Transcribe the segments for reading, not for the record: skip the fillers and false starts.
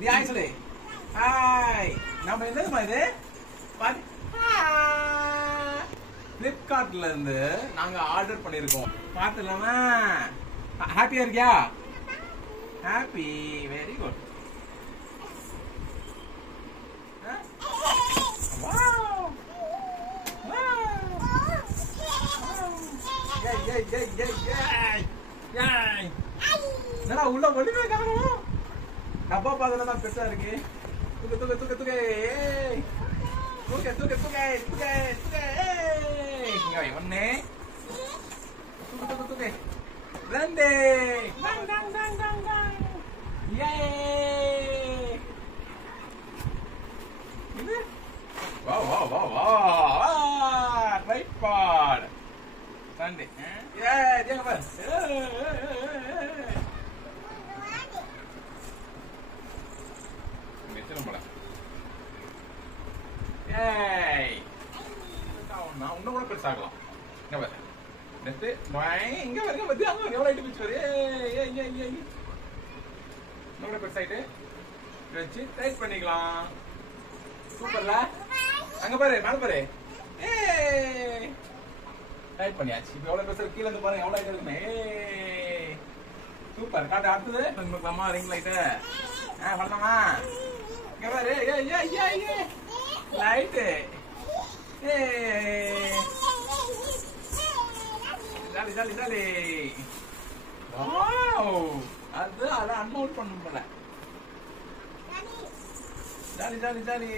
நீ ஹாய் சொல்லு. ஹாய். நம்ம என்னதுமா இது? பாரு. Flipkartல இருந்து நாங்க ஆர்டர் பண்ணிருக்கோம். பாத்துலாமா? ஹாப்பியா இருக்கியா? ஹாப்பி. Very good. வாவ். என்னடா உள்ள ஒளிவே காணோம். டப்பா பாதல தான் பெருசா இருக்கு. தூக்கு தூக்கு தூக்கு தூக்கு. தூக்கு தூக்கு தூக்கு தூக்கு தூக்கு. இங்க வை ஒண்ணே. தூக்கு தூக்கு தூக்கு. ரெண்டே. Tongue tongue tongue tongue tongue. யே. இது வா வா வா வா. ட்ரைபாட். ரெண்டே. யே, தேங்க பாரு. இன்னும் கூட பெருசாகலாம். இங்க பாரு. இங்க வருங்க பத்தி அங்க எவ்வளவு ஆயிட்டு பிச்சு வரு. இன்னும் கூட பெருசாயிட்டு வச்சு டைட் பண்ணிக்கலாம். சூப்பர்ல. அங்க பாரு மேல பாரு. டைட் பண்ணியாச்சு. இப்ப எவ்வளவு பெருசா கீழ இருந்து பாருங்க எவ்வளவு இருக்குமே. சூப்பர். காட்டு அடுத்தது நம்மமா ரிங் லைட். பண்ணலாமா? இங்க பாரு. Light. Jolly jolly jolly. Wow. அது அன்மவுண்ட் பண்ணணும் போல. Jolly jolly jolly.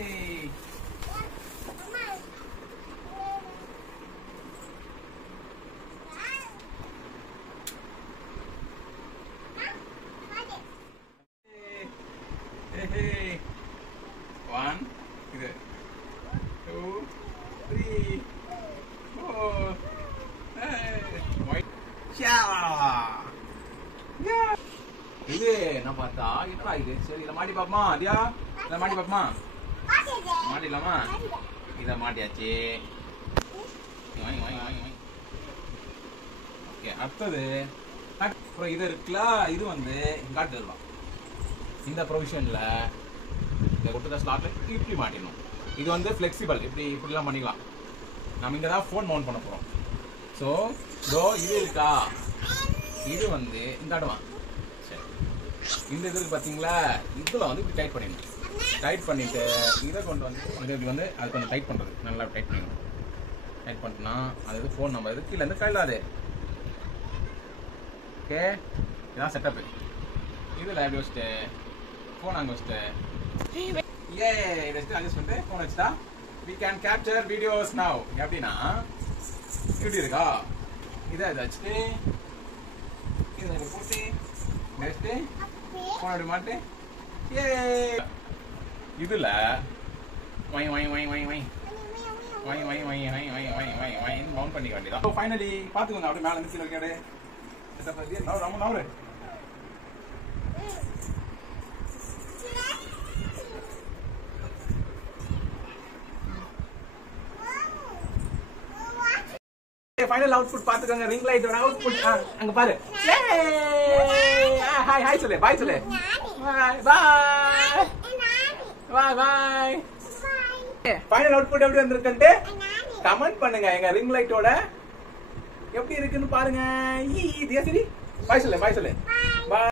One, இது 2, 3, 4. இது என்ன பார்த்தா என்னடா இது? சரி இத மாட்டி பாப்போமா? அதியா இத மாட்டி பாப்போமா? மாட்டிடலாமா? இத மாட்டியாச்சு. வாங்கி வாங்கி வாங்கி வாங்கி. ஓகே அடுத்தது அப்புறம் இது இருக்குல்ல, இது வந்து காட்டு தருவான். இந்த ப்ரொவிஷன்ல இந்த கொடுத்த ஸ்லாட்ல இப்படி மாட்டிடணும். இது வந்து ஃபிளெக்சிபிள். இப்படிலாம் பண்ணிக்கலாம். நம்ம இங்க தான் ஃபோன் மவுண்ட் பண்ண போறோம். ஸோ இதோ இது இருக்கா, இது வந்து இந்த அடுவான். சரி இந்த இது இருக்கு பார்த்தீங்களா, இதில் வந்து இப்படி டைட் பண்ணிடணும். டைட் பண்ணிட்டு இதை கொண்டு வந்து இது வந்து அது கொஞ்சம் டைட் பண்ணுறது நல்லா டைட் பண்ணிடணும். டைட் பண்ணிட்டோம்னா அது இது ஃபோன் நம்பர் இது கீழே இருந்து கையிலாது. ஓகே இதான் செட்டப்பு. இதில் எப்படி வச்சுட்டு ஃபோன் அங்கே வச்சுட்டு இதை வச்சுட்டு அட்ஜஸ்ட் பண்ணிட்டு ஃபோன் வச்சுட்டா we can capture videos now. எப்படின்னா இப்படி இருக்கா, இதை வச்சுட்டு இதை போட்டு நெக்ஸ்ட்டு ஃபோன் அப்படி மாட்டு இதில் வாங்கி வாங்கி வாங்கி வாங்கி வாங்கி வாங்கி வாங்கி வாங்கி வாங்கி வாங்கி வாங்கி வாங்கி வாங்கி மவுண்ட் பண்ணிக்க வேண்டியதான். ஸோ ஃபைனலி பார்த்துக்கோங்க. அப்படியே மேலே இருந்து கீழே கேடு ரொம்ப நவரு. ஃபைனல் அவுட்புட் பாத்துக்கோங்க. ரிங் லைட்டோட அவுட்புட் அங்க பாரு. ஹாய் ஹாய் சொல்லு. பாய் சொல்லு. பாய் பாய் பாய் பாய். ஃபைனல் அவுட்புட் எப்படி வந்திருக்குன்னு கமெண்ட் பண்ணுங்க. எங்க ரிங் லைட்டோட எப்படி இருக்குன்னு பாருங்க. சரி பாய் சொல்லு. பாய் சொல்லு. பாய்.